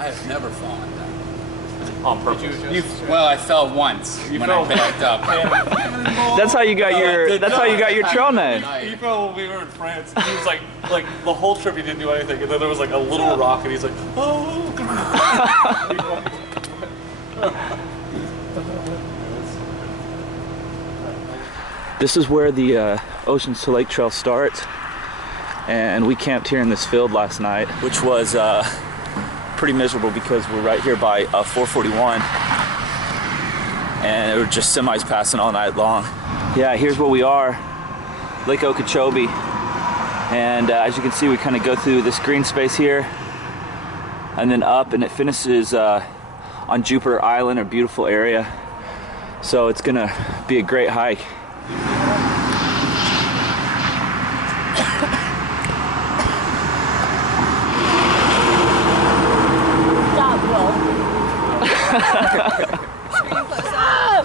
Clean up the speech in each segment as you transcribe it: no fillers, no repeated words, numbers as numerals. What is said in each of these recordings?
I have never fallen down. On purpose. Well, I fell once when I backed up. That's how you got your. That's how you got your trail name. He fell when we were in France. He was like the whole trip he didn't do anything, and then there was like a little rock, and he's like, oh. This is where the Oceans to Lake Trail starts, and we camped here in this field last night, which was pretty miserable because we're right here by 441, and there were just semis passing all night long. Yeah, here's where we are, Lake Okeechobee, and as you can see, we kind of go through this green space here, and then up, and it finishes on Jupiter Island, a beautiful area. So it's gonna be a great hike.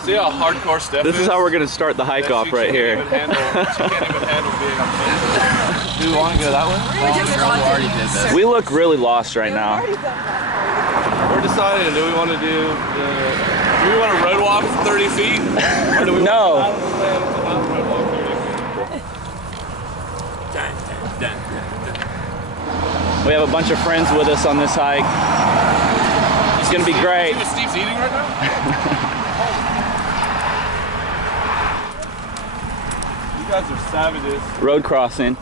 See how hardcore Steph This is how we're gonna start the hike off right here. She can't even handle being on camera. Do you want to go that way? We already did this. We look really lost right now. We're deciding, do we want to do road walk 30 feet? Or do we No. want to road walk 30 feet? We have a bunch of friends with us on this hike. It's gonna be great. See what Steve's eating right now? You guys are savages. Road crossing.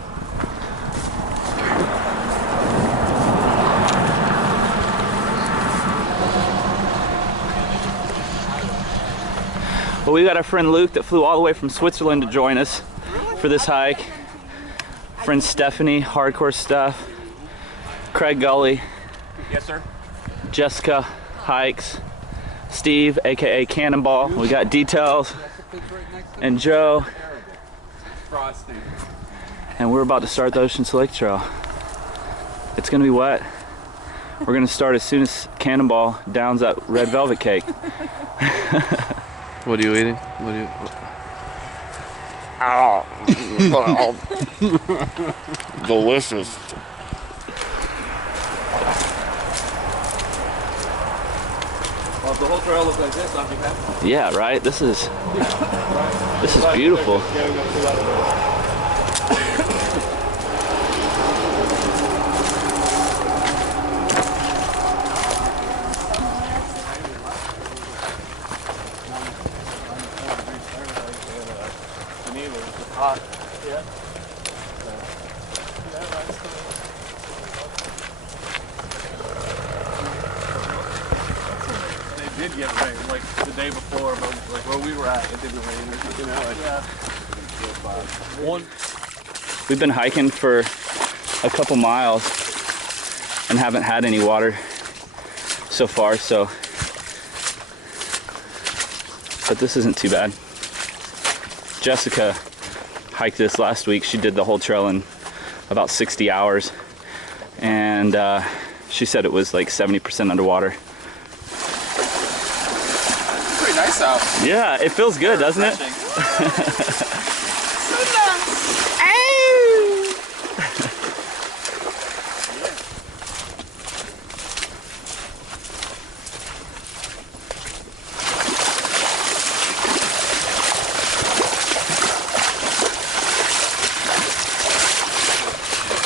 Well, we got our friend Luke that flew all the way from Switzerland to join us for this hike. Friend Stephanie, hardcore stuff. Craig Gully. Yes, sir. Jessica hikes. Steve, aka Cannonball. We got Details. And Joe. And we're about to start the Oceans to Lake Trail. It's gonna be wet. We're gonna start as soon as Cannonball downs that red velvet cake. What are you eating? What are you? Delicious. Well, if the whole trail looks like this, I'll be happy. Yeah, right? This is beautiful. Did get rain like the day before, but like where we were at, it didn't rain. You know, like, yeah. We've been hiking for a couple miles and haven't had any water so far, so but this isn't too bad. Jessica hiked this last week. She did the whole trail in about 60 hours, and she said it was like 70% underwater. Nice out. Yeah, it feels good, doesn't it?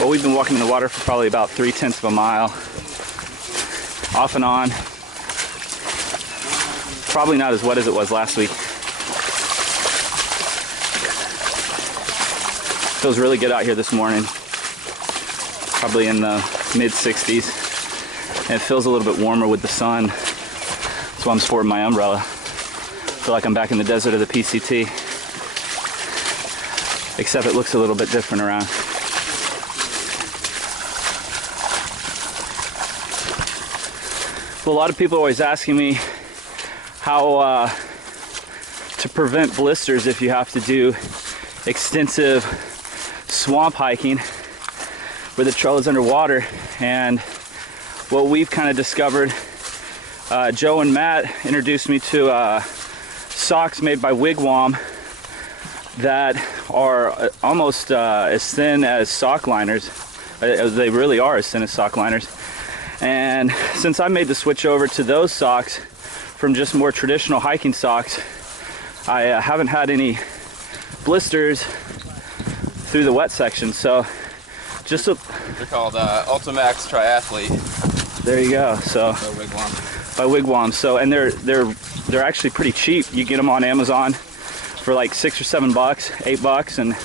Well, we've been walking in the water for probably about 3/10 of a mile, off and on. Probably not as wet as it was last week. Feels really good out here this morning. Probably in the mid-60s. And it feels a little bit warmer with the sun. That's why I'm sporting my umbrella. Feel like I'm back in the desert of the PCT. Except it looks a little bit different around. Well, a lot of people are always asking me how to prevent blisters if you have to do extensive swamp hiking where the trail is underwater. And what we've kind of discovered, Joe and Matt introduced me to socks made by Wigwam that are almost as thin as sock liners. They really are as thin as sock liners. And since I made the switch over to those socks from just more traditional hiking socks, I haven't had any blisters through the wet section. So just a, They're called Ultimax Triathlete. There you go. So By Wigwam. By Wigwam. So, and they're actually pretty cheap. You get them on Amazon for like $6 or $7, $8, and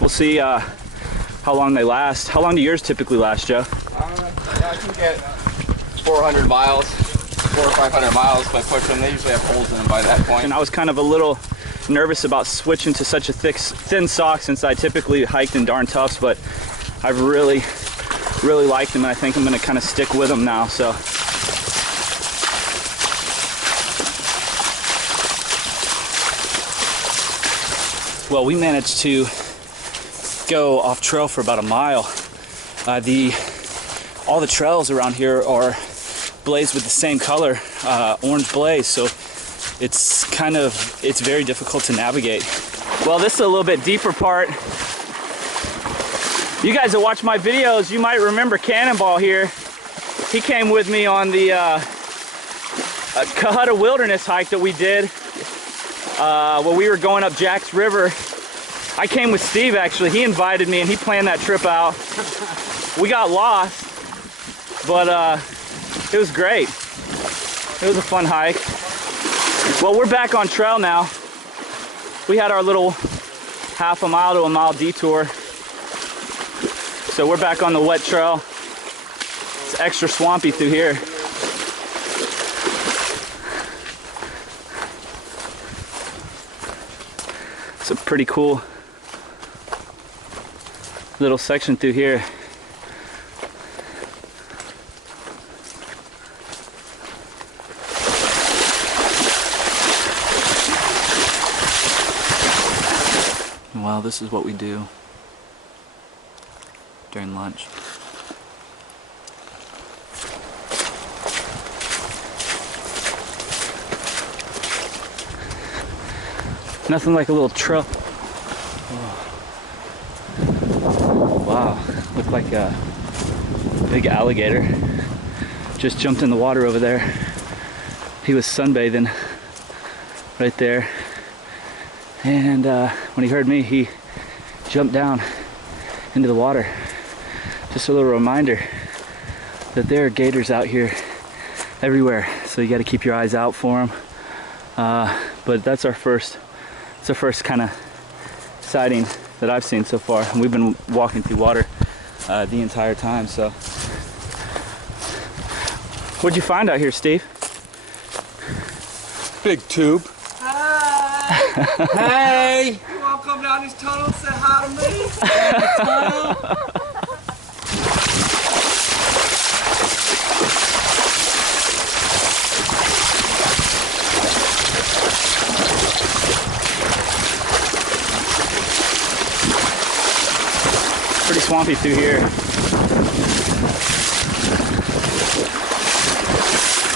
we'll see how long they last. How long do yours typically last, Joe? Yeah, I can get 400 miles, 400 or 500 miles by pushing. They usually have holes in them by that point. And I was kind of a little nervous about switching to such a thin sock since I typically hiked in darn toughs, but I've really liked them, and I think I'm going to kind of stick with them now. So well, we managed to go off trail for about a mile. All the trails around here are blazed with the same color, orange blaze, so it's very difficult to navigate. Well, this is a little bit deeper part. You guys that watch my videos, you might remember Cannonball here. He came with me on the Cohutta Wilderness hike that we did when we were going up Jack's River. I came with Steve, actually. He invited me and he planned that trip out. We got lost, but it was great. It was a fun hike. Well, we're back on trail now. We had our little half a mile to a mile detour. So we're back on the wet trail. It's extra swampy through here. It's a pretty cool little section through here. Well, this is what we do during lunch. Nothing like a little trail. Wow, looked like a big alligator. Just jumped in the water over there. He was sunbathing right there. And when he heard me, he jumped down into the water. Just a little reminder that there are gators out here everywhere, so you got to keep your eyes out for them. But that's our first kind of sighting that I've seen so far, and we've been walking through water the entire time. So, what'd you find out here, Steve? Big tube. Hey! You wanna come down this tunnel and say hi to me? Pretty swampy through here.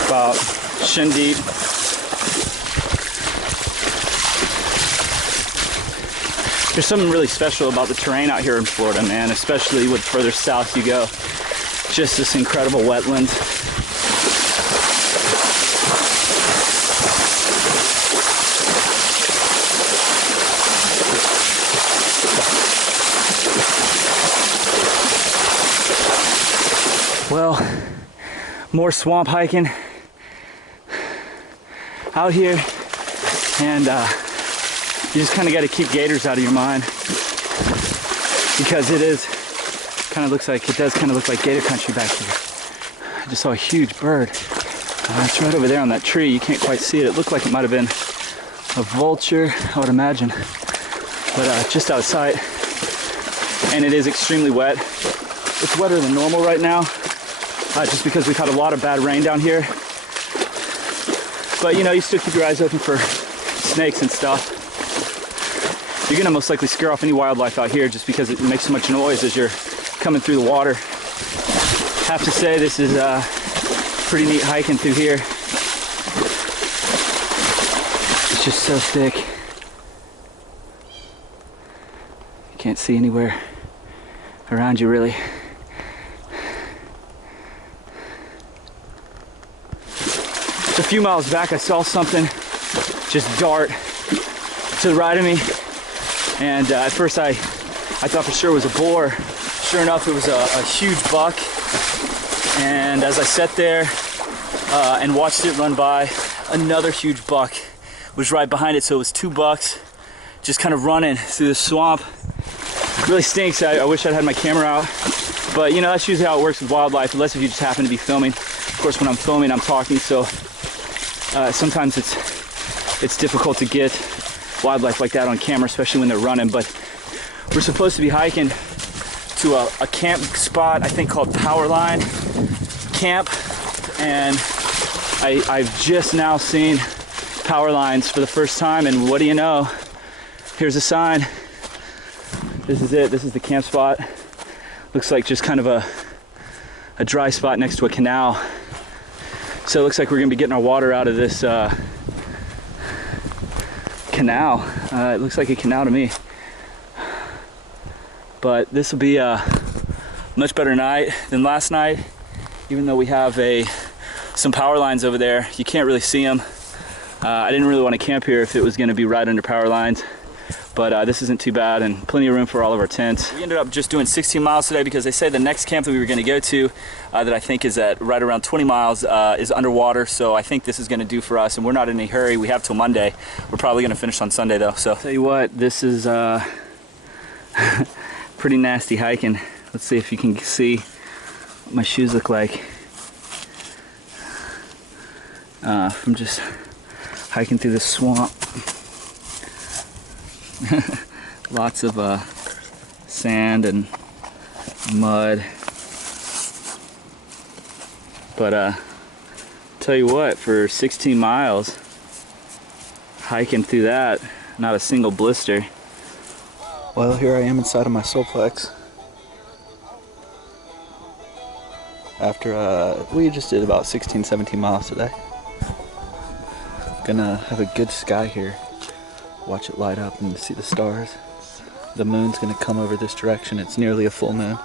About shin deep. There's something really special about the terrain out here in Florida, man, especially with further south you go. Just this incredible wetland. Well, more swamp hiking out here, and you just kind of got to keep gators out of your mind, because it does kind of look like gator country back here. I just saw a huge bird. It's right over there on that tree. You can't quite see it. It looked like it might have been a vulture, I would imagine, but just outside. And it is extremely wet. It's wetter than normal right now, just because we've had a lot of bad rain down here. But you know, you still keep your eyes open for snakes and stuff. You're gonna most likely scare off any wildlife out here just because it makes so much noise as you're coming through the water. Have to say, this is pretty neat hiking through here. It's just so thick. You can't see anywhere around you really. a few miles back, I saw something just dart to the right of me. And at first I thought for sure it was a boar. Sure enough, it was a huge buck. And as I sat there and watched it run by, another huge buck was right behind it. So it was 2 bucks just kind of running through the swamp. Really stinks. I wish I'd had my camera out. But you know, that's usually how it works with wildlife, unless if you just happen to be filming. Of course, when I'm filming, I'm talking, so sometimes it's difficult to get wildlife like that on camera, especially when they're running. But we're supposed to be hiking to a camp spot, I think called Powerline Camp, and I've just now seen power lines for the first time, and what do you know? Here's a sign. This is it. This is the camp spot. Looks like just kind of a dry spot next to a canal. So it looks like we're gonna be getting our water out of this canal. It looks like a canal to me. But this will be a much better night than last night. Even though we have some power lines over there, you can't really see them. I didn't really want to camp here if it was gonna be right under power lines. But this isn't too bad, and plenty of room for all of our tents. We ended up just doing 16 miles today because they say the next camp that we were going to go to, that I think is at right around 20 miles, is underwater. So I think this is going to do for us, and we're not in a hurry. We have till Monday. We're probably going to finish on Sunday though. So tell you what, this is pretty nasty hiking. Let's see if you can see what my shoes look like from just hiking through the swamp. Lots of sand and mud, but tell you what, for 16 miles hiking through that, not a single blister. Well, here I am inside of my Zpacks after we just did about 16-17 miles today. Gonna have a good sky here. Watch it light up and see the stars. The moon's gonna come over this direction. It's nearly a full moon.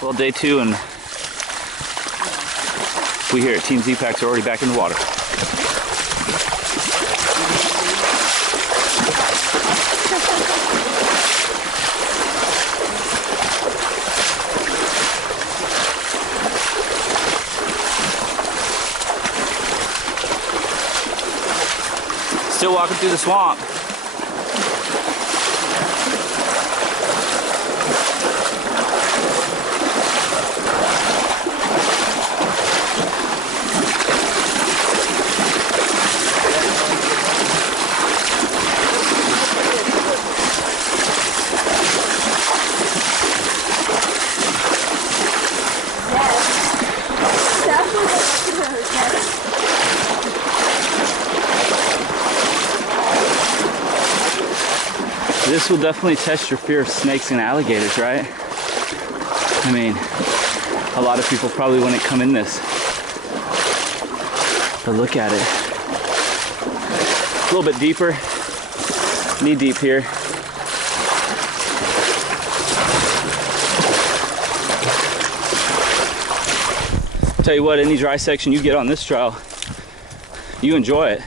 Well, day 2, and we here at Team Zpacks are already back in the water. Still walking through the swamp. This will definitely test your fear of snakes and alligators, right? I mean, a lot of people probably wouldn't come in this. But look at it. A little bit deeper, knee deep here. Tell you what, any dry section you get on this trail, you enjoy it.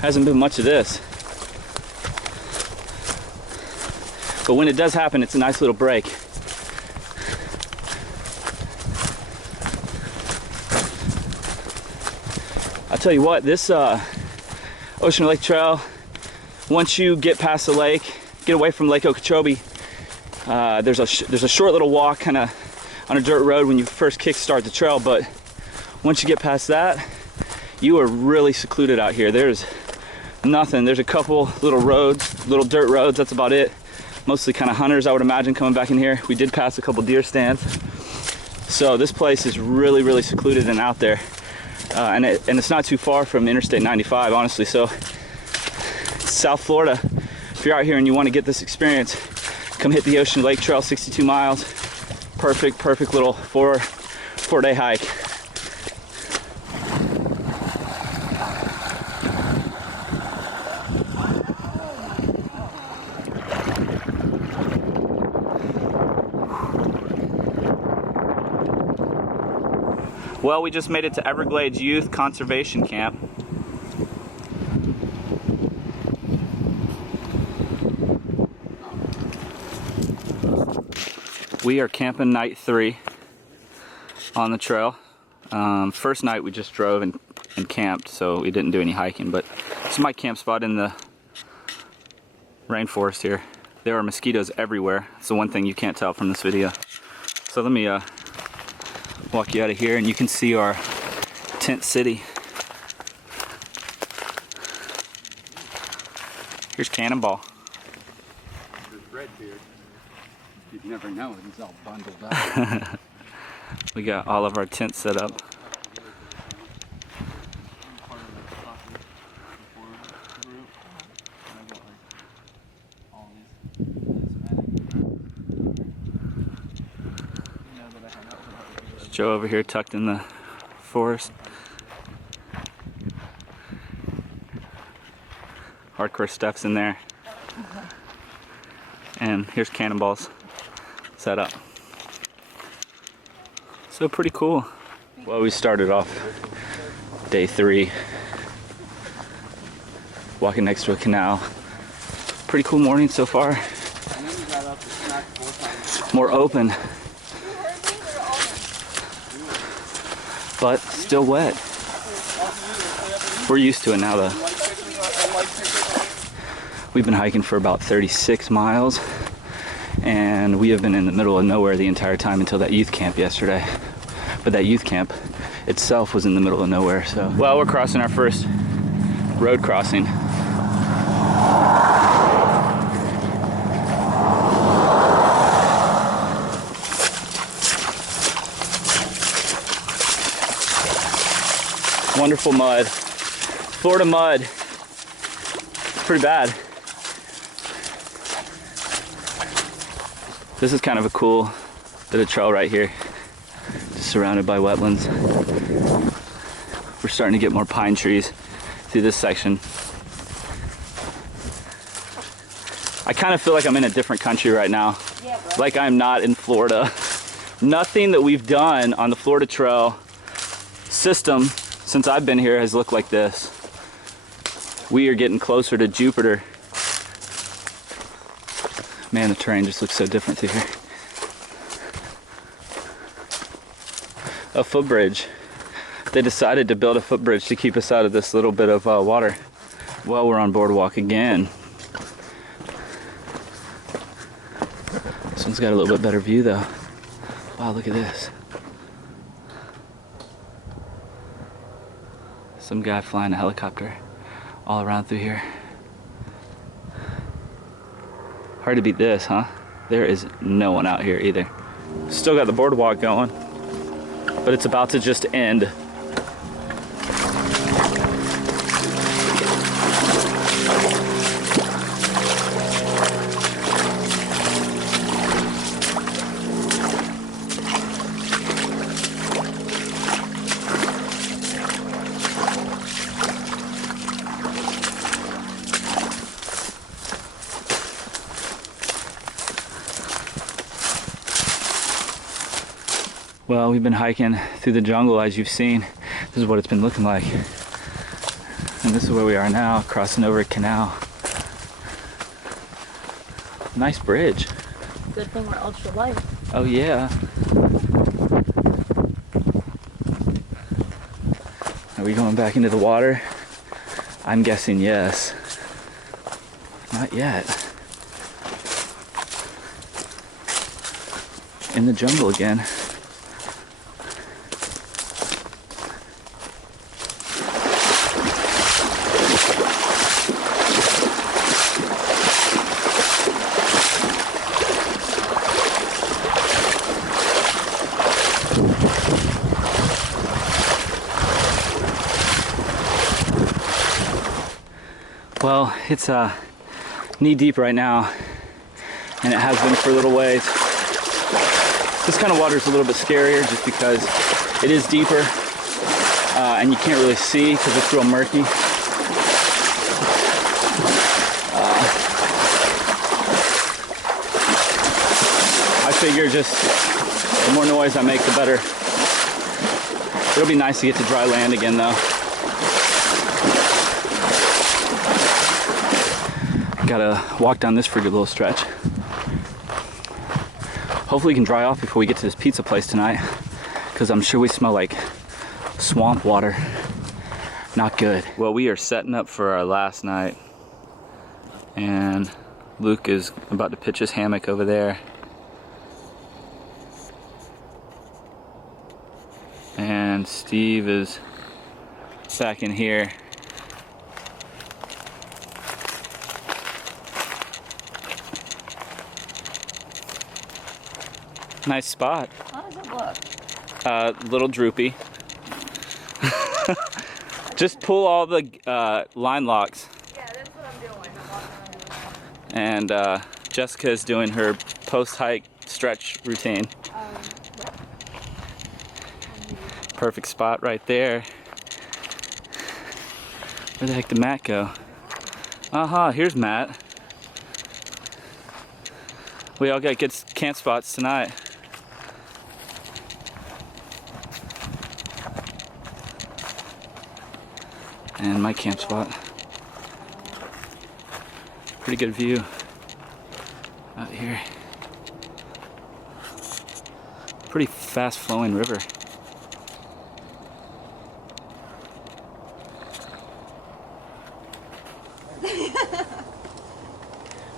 Hasn't been much of this. But when it does happen, it's a nice little break. I'll tell you what, this Ocean Lake Trail, once you get past the lake, get away from Lake Okeechobee, there's a short little walk kind of on a dirt road when you first kickstart the trail, but once you get past that, you are really secluded out here. There's nothing. There's a couple little roads, little dirt roads, that's about it. Mostly kind of hunters, I would imagine, coming back in here. We did pass a couple deer stands. So this place is really, really secluded and out there. And it's not too far from Interstate 95, honestly. So South Florida, if you're out here and you want to get this experience, come hit the Ocean Lake Trail, 62 miles. Perfect little four-day hike. Well, we just made it to Everglades Youth Conservation Camp. We are camping night 3 on the trail. First night we just drove and camped, so we didn't do any hiking, but this is my camp spot in the rainforest here. There are mosquitoes everywhere. It's the one thing you can't tell from this video. So let me walk you out of here and you can see our tent city. Here's Cannonball. There's Redbeard. You'd never know, he's all bundled up. We got all of our tents set up. Joe over here tucked in the forest. Hardcore Steph's in there. And here's Cannonballs set up. So pretty cool. Well, we started off day 3 walking next to a canal. Pretty cool morning so far. More open, but still wet. We're used to it now though. We've been hiking for about 36 miles and we have been in the middle of nowhere the entire time until that youth camp yesterday. But that youth camp itself was in the middle of nowhere, so. Well, we're crossing our first road crossing. Wonderful mud. Florida mud. It's pretty bad. This is kind of a cool bit of trail right here. Just surrounded by wetlands. We're starting to get more pine trees through this section. I kind of feel like I'm in a different country right now. Yeah, bro. Like I'm not in Florida. Nothing that we've done on the Florida Trail system since I've been here has looked like this. We are getting closer to Jupiter. Man, the terrain just looks so different through here. A footbridge. They decided to build a footbridge to keep us out of this little bit of water. Well, we're on boardwalk again. This one's got a little bit better view though. Wow, look at this. Some guy flying a helicopter all around through here. Hard to beat this, huh? There is no one out here either. Still got the boardwalk going, but it's about to just end. Well, we've been hiking through the jungle, as you've seen. This is what it's been looking like. And this is where we are now, crossing over a canal. Nice bridge. Good thing we're ultra light. Oh yeah. Are we going back into the water? I'm guessing yes. Not yet. In the jungle again. Well, it's knee deep right now, and it has been for a little ways. This kind of water is a little bit scarier just because it is deeper, and you can't really see because it's real murky. I figure just the more noise I make, the better. It'll be nice to get to dry land again though. Gotta walk down this pretty little stretch. Hopefully we can dry off before we get to this pizza place tonight, because I'm sure we smell like swamp water. Not good. Well, we are setting up for our last night, and Luke is about to pitch his hammock over there. And Steve is back in here. Nice spot. How does it look? Little droopy. Just pull all the line locks. Yeah, that's what I'm doing. I'm walking And around. Jessica is doing her post-hike stretch routine. Perfect spot right there. Where the heck did Matt go? Aha, here's Matt. We all got good camp spots tonight. And my camp spot. Pretty good view out here. Pretty fast flowing river.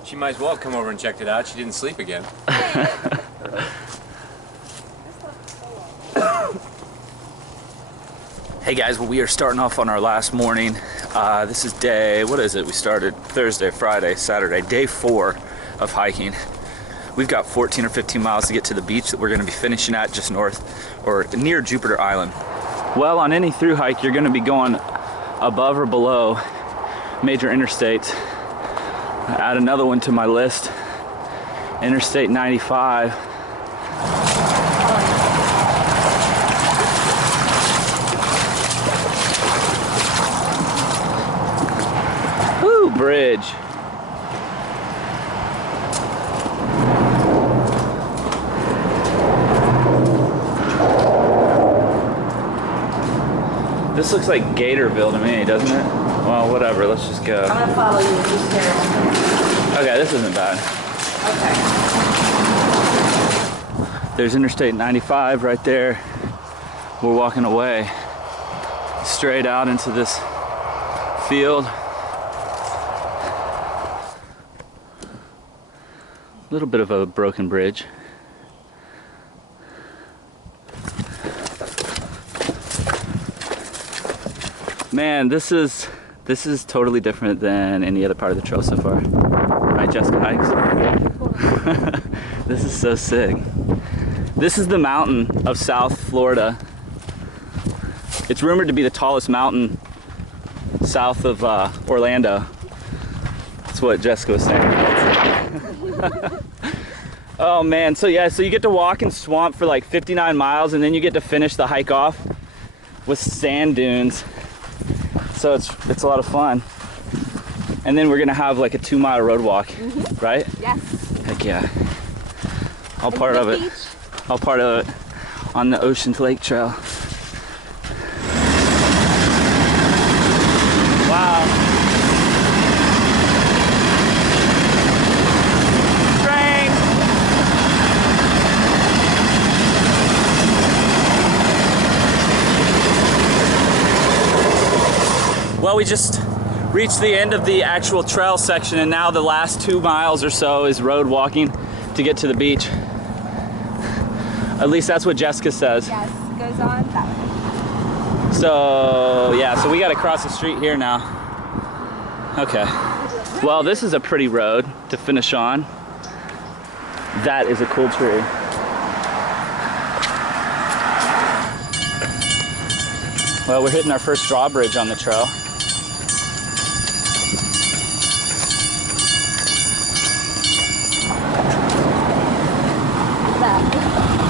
She might as well come over and check it out. She didn't sleep again. Hey guys, well, we are starting off on our last morning. This is day, what is it? We started Thursday, Friday, Saturday, day 4 of hiking. We've got 14 or 15 miles to get to the beach that we're going to be finishing at just north or near Jupiter Island. Well, on any through hike, you're going to be going above or below major interstates. Add another one to my list, Interstate 95. Woo, bridge. This looks like Gatorville to me, doesn't it? Well, whatever, let's just go. I'm gonna follow you. Just careful. Okay, this isn't bad. Okay. There's Interstate 95 right there. We're walking away straight out into this field. A little bit of a broken bridge. Man, this is totally different than any other part of the trail so far. Right, Jessica hikes? This is so sick. This is the mountain of South Florida. It's rumored to be the tallest mountain south of Orlando. That's what Jessica was saying. Oh man, so yeah, so you get to walk in swamp for like 59 miles and then you get to finish the hike off with sand dunes. So it's a lot of fun. And then we're gonna have like a 2-mile road walk, right? Yes. Heck yeah. All part of it. Beach. All part of it on the Ocean to Lake Trail. Wow. Train. Well, we just reached the end of the actual trail section, and now the last 2 miles or so is road walking to get to the beach. At least that's what Jessica says. Yes, goes on that way. So yeah, so we got to cross the street here now. Okay. Well, this is a pretty road to finish on. That is a cool tree. Well, we're hitting our first drawbridge on the trail.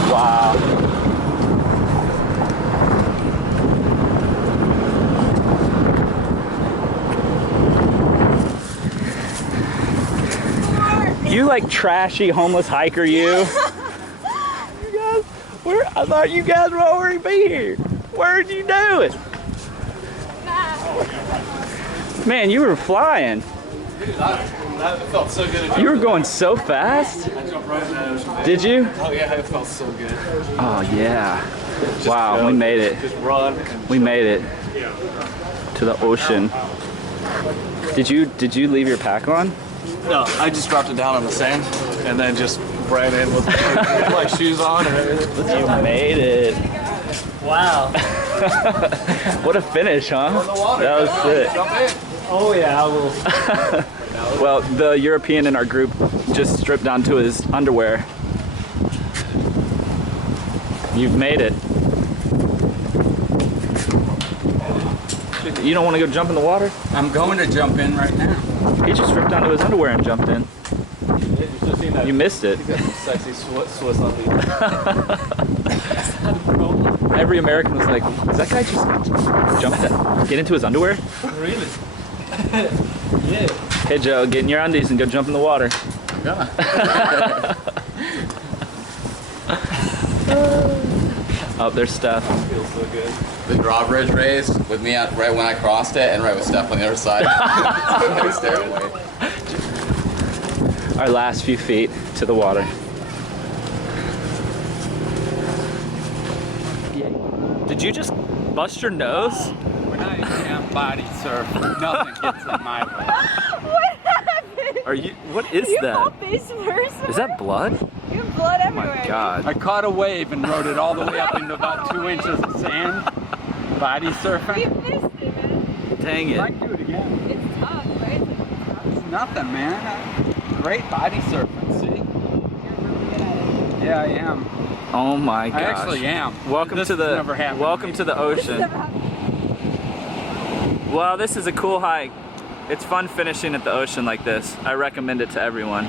Wow. You like trashy homeless hiker, you. You guys, I thought you guys would already be here. Where'd you do it? Man, you were flying. Dude, that felt so good. You were going so fast. I jumped right in that ocean. Did you? Oh yeah, it felt so good. Oh yeah. Just Wow, go, we made it. Just run. And We made it to the ocean. Did you leave your pack on? no, I just dropped it down on the sand and then just ran in with my shoes on and everything. You made it. Wow. What a finish, huh? That was sick. Jump in. Oh yeah, I will. Well, the European in our group just stripped down to his underwear. You've made it. You don't want to go jump in the water? I'm going to jump in right now. He just stripped down to his underwear and jumped in. You just seen that. You missed it. He's got some sexy Swiss on the. Every American was like, "Does that guy just get into his underwear?" Really? Yeah. Hey Joe, get in your undies and go jump in the water. I'm gonna. Oh, there's Steph. Feels so good. The drawbridge race with me right when I crossed it, and right with Steph on the other side. I stared away. Our last few feet to the water. Did you just bust your nose? When I am body surfing, nothing gets in my way. What happened? Are you? What is You that? fall face first. Is that blood? You have blood Oh everywhere. my God. I caught a wave and rode it all the way up into about 2 inches of sand. Body You surfing. missed it, man. Dang I it. might do it again. It's tough, right? It's nothing, man. Great body surfing, see? You're really good at it. Yeah, I am. Oh my gosh. I actually am. Welcome This to has the never happened welcome me. to the ocean. Well, this is a cool hike. It's fun finishing at the ocean like this. I recommend it to everyone.